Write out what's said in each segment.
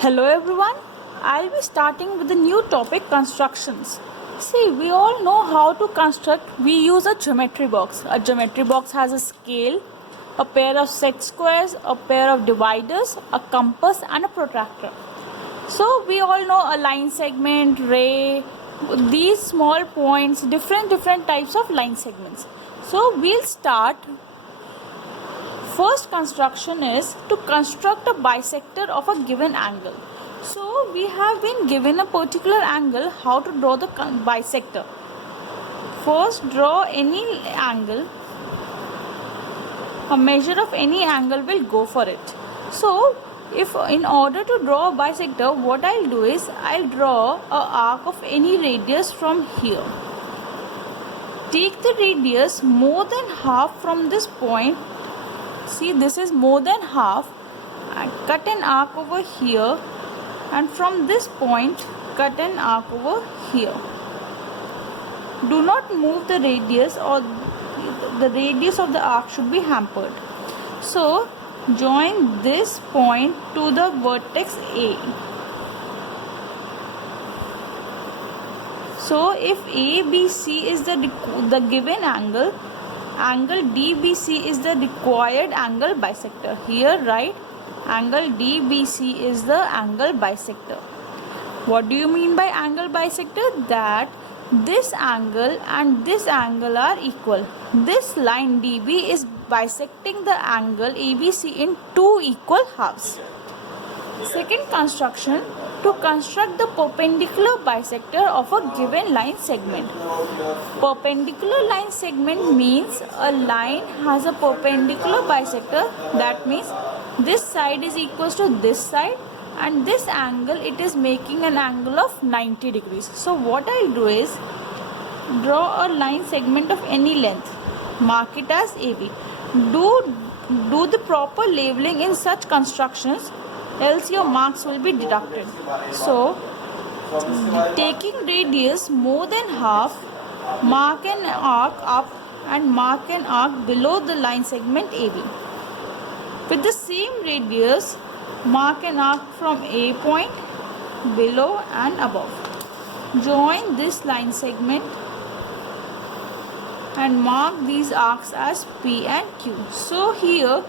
Hello everyone, I'll be starting with the new topic constructions. See, we all know how to construct. We use a geometry box. A geometry box has a scale, a pair of set squares, a pair of dividers, a compass and a protractor. So we all know a line segment, ray, these small points, different types of line segments. So we'll start. First construction is to construct a bisector of a given angle. So we have been given a particular angle, how to draw the bisector. First draw any angle, a measure of any angle will go for it. So if in order to draw a bisector, what I'll do is I'll draw a arc of any radius from here. Take the radius more than half from this point. See, this is more than half, and cut an arc over here, and from this point cut an arc over here. Do not move the radius, or the radius of the arc should be hampered. So join this point to the vertex A. So if ABC is the given angle, angle DBC is the required angle bisector. Here write angle DBC is the angle bisector. What do you mean by angle bisector? That this angle and this angle are equal. This line DB is bisecting the angle ABC in two equal halves. Second construction, to construct the perpendicular bisector of a given line segment. Perpendicular line segment means a line has a perpendicular bisector. That means this side is equals to this side, and this angle it is making an angle of 90 degrees. So what I'll do is draw a line segment of any length, mark it as AB. Do the proper labeling in such constructions, else your marks will be deducted. So taking radius more than half, mark an arc up and mark an arc below the line segment AB. With the same radius, mark an arc from A point, below and above. Join this line segment and mark these arcs as P and Q. So here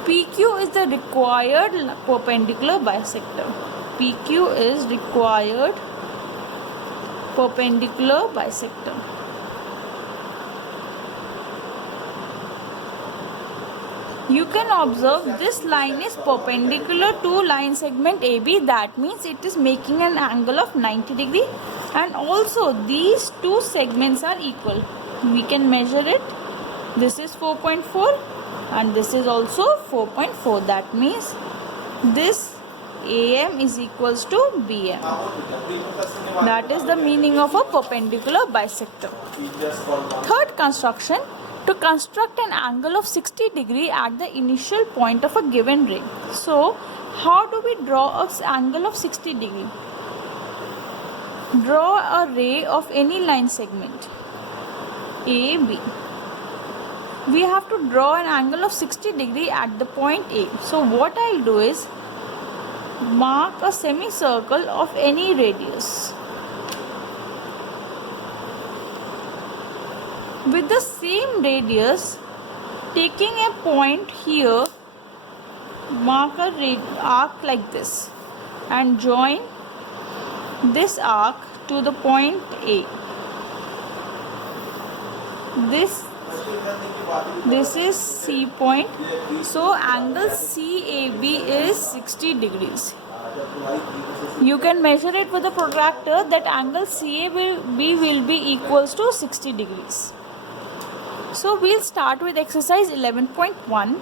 PQ is the required perpendicular bisector. PQ is required perpendicular bisector. You can observe this line is perpendicular to line segment AB. That means it is making an angle of 90 degree, and also these two segments are equal. We can measure it. This is 4.4 and this is also 4.4. That means this AM is equals to BM. That is the meaning of a perpendicular bisector. Third construction, to construct an angle of 60 degree at the initial point of a given ray. So how do we draw an angle of 60 degree? Draw a ray of any line segment AB. We have to draw an angle of 60 degree at the point A. So what I'll do is mark a semicircle of any radius. With the same radius, taking a point here, mark a arc like this and join this arc to the point A. This is C point. So angle CAB is 60 degrees. You can measure it with a protractor. That angle CAB will be equals to 60 degrees. So we'll start with exercise 11.1.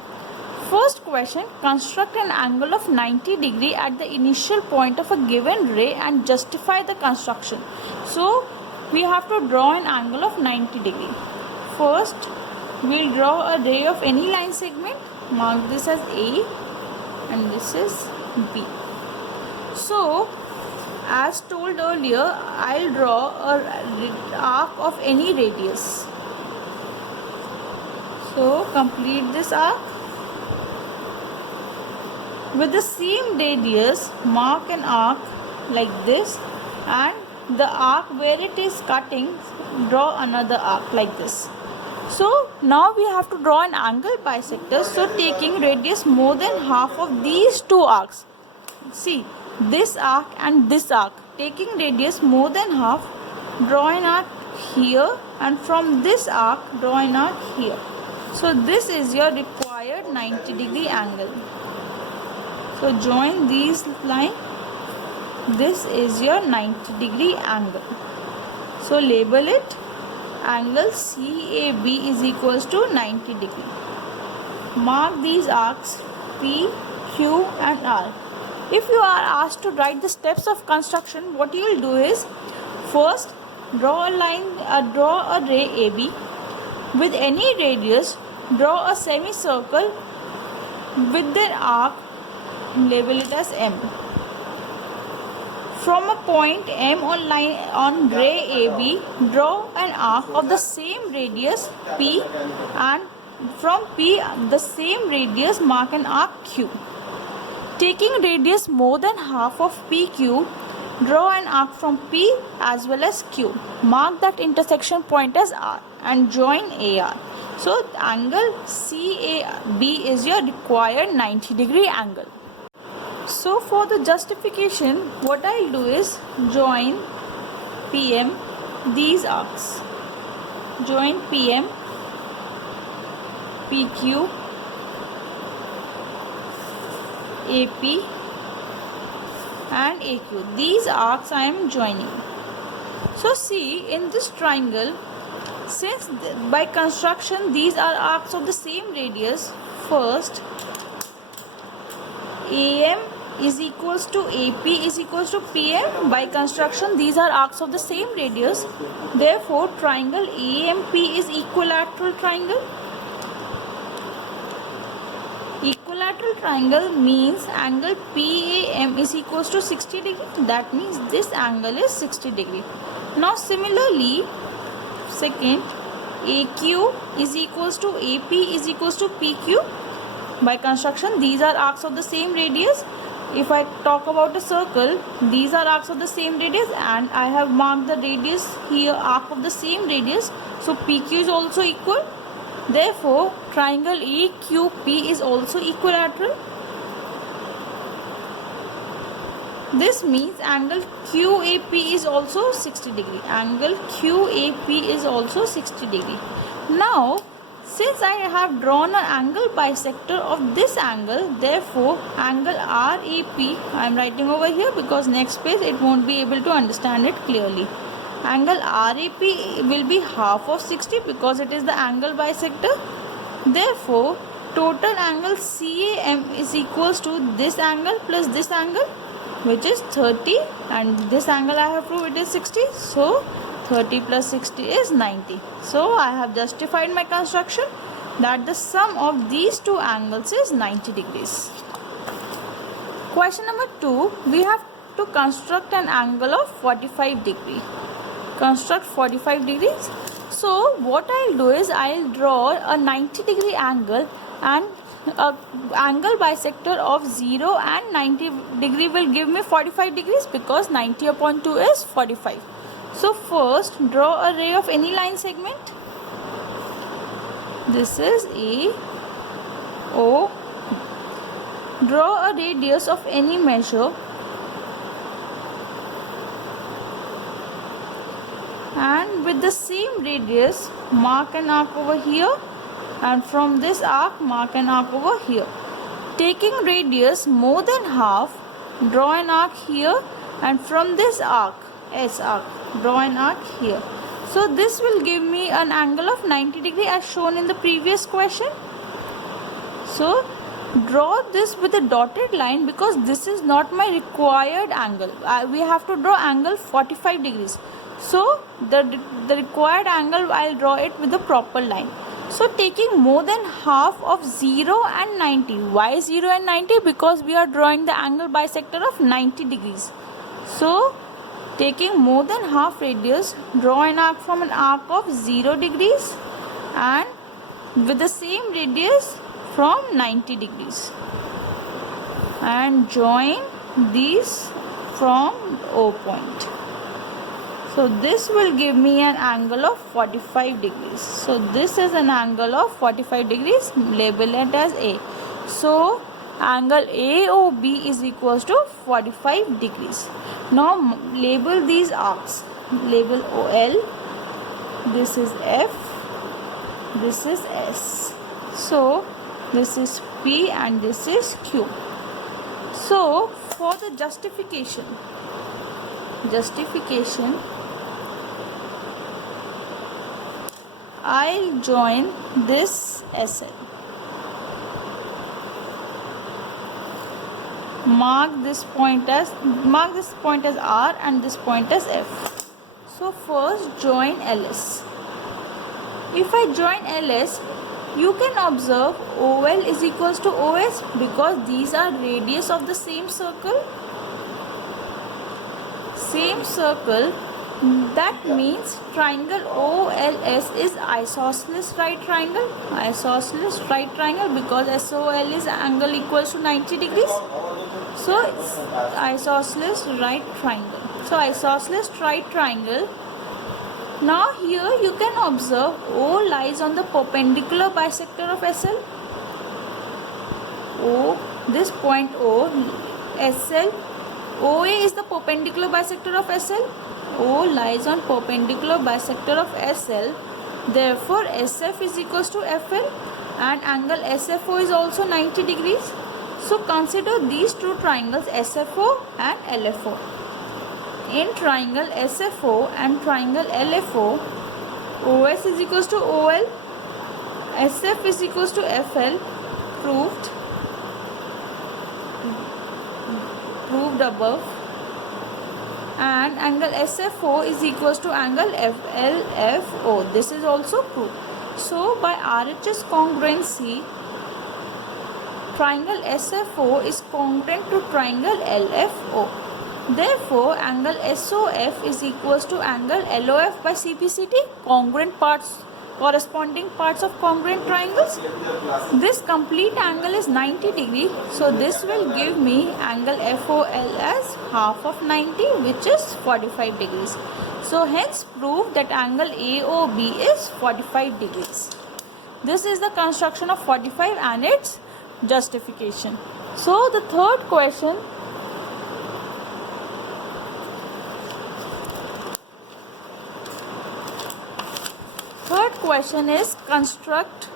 First question, construct an angle of 90 degree at the initial point of a given ray and justify the construction. So we have to draw an angle of 90 degree. First, we'll draw a ray of any line segment. Mark this as A and this is B. So as told earlier, I'll draw an arc of any radius. So complete this arc. with the same radius, mark an arc like this, and the arc where it is cutting, draw another arc like this. So now we have to draw an angle bisector. So taking radius more than half of these two arcs, see this arc and this arc, taking radius more than half, draw an arc here, and from this arc draw an arc here. So this is your required 90-degree angle. So join these lines. This is your 90-degree angle. So label it angle CAB is equals to 90 degree. Mark these arcs P, Q and R. If you are asked to write the steps of construction, what you will do is, first draw a line, draw a ray AB with any radius, draw a semicircle with their arc, label it as M. From a point M on ray AB, draw an arc of the same radius P, and from P the same radius mark an arc Q. Taking radius more than half of PQ, draw an arc from P as well as Q. Mark that intersection point as R and join AR. So angle CAB is your required 90-degree angle. So for the justification, what I'll do is join PM these arcs. Join PM, PQ, AP and AQ. These arcs I am joining. So see, in this triangle, since by construction these are arcs of the same radius, first AM is equals to AP is equals to PM. By construction these are arcs of the same radius. Therefore triangle AMP is equilateral triangle. Equilateral triangle means angle PAM is equals to 60 degree. That means this angle is 60 degree. Now similarly, second, AQ is equals to AP is equals to PQ. By construction these are arcs of the same radius. If I talk about a circle, these are arcs of the same radius, and I have marked the radius here, arc of the same radius. So PQ is also equal. Therefore triangle EQP is also equilateral. This means angle QAP is also 60 degree. Angle QAP is also 60 degree. Now since I have drawn an angle bisector of this angle, therefore angle RAP, I am writing over here because next page it won't be able to understand it clearly. Angle RAP will be half of 60 because it is the angle bisector. Therefore total angle CAM is equals to this angle plus this angle, which is 30, and this angle I have proved it is 60. So 30 plus 60 is 90. So I have justified my construction that the sum of these two angles is 90 degrees. Question number 2, we have to construct an angle of 45 degree. Construct 45 degrees. So what I'll do is I'll draw a 90 degree angle, and a angle bisector of 0 and 90 degree will give me 45 degrees because 90 upon 2 is 45. So first draw a ray of any line segment. This is A, O. Draw a radius of any measure and with the same radius mark an arc over here, and from this arc mark an arc over here. Taking radius more than half, draw an arc here, and from this arc, S arc, draw an arc here. So this will give me an angle of 90 degree as shown in the previous question. So draw this with a dotted line because this is not my required angle. We have to draw angle 45 degrees. So the required angle I'll draw it with the proper line. So taking more than half of 0 and 90. Why 0 and 90? Because we are drawing the angle bisector of 90 degrees. So taking more than half radius, draw an arc from an arc of 0 degrees and with the same radius from 90 degrees. and join these from O point. So this will give me an angle of 45 degrees. So this is an angle of 45 degrees. Label it as A. So angle AOB is equals to 45 degrees. Now label these arcs. Label OL. This is F. This is S. So this is P and this is Q. So for the justification, I'll join this SL. Mark this point as R and this point as F. So first join LS. If I join LS, you can observe OL is equals to OS because these are radius of the same circle. That means triangle OLS is isosceles right triangle. Because SOL is angle equals to 90 degrees. So it's isosceles right triangle. So isosceles right triangle. Now here you can observe O lies on the perpendicular bisector of SL. This point O, SL, OA is the perpendicular bisector of SL. O lies on perpendicular bisector of SL. Therefore SF is equals to FL and angle SFO is also 90 degrees. So consider these two triangles SFO and LFO. In triangle SFO and triangle LFO, OS is equals to OL, SF is equals to FL, proved above, and angle SFO is equals to angle FLFO. This is also proved. So by RHS congruency, triangle SFO is congruent to triangle LFO. Therefore, angle SOF is equals to angle LOF by CPCT, corresponding parts of congruent triangles. This complete angle is 90 degree. So this will give me angle FOL as half of 90, which is 45 degrees. So hence prove that angle AOB is 45 degrees. This is the construction of 45 and its justification. So the third question. Third question is construct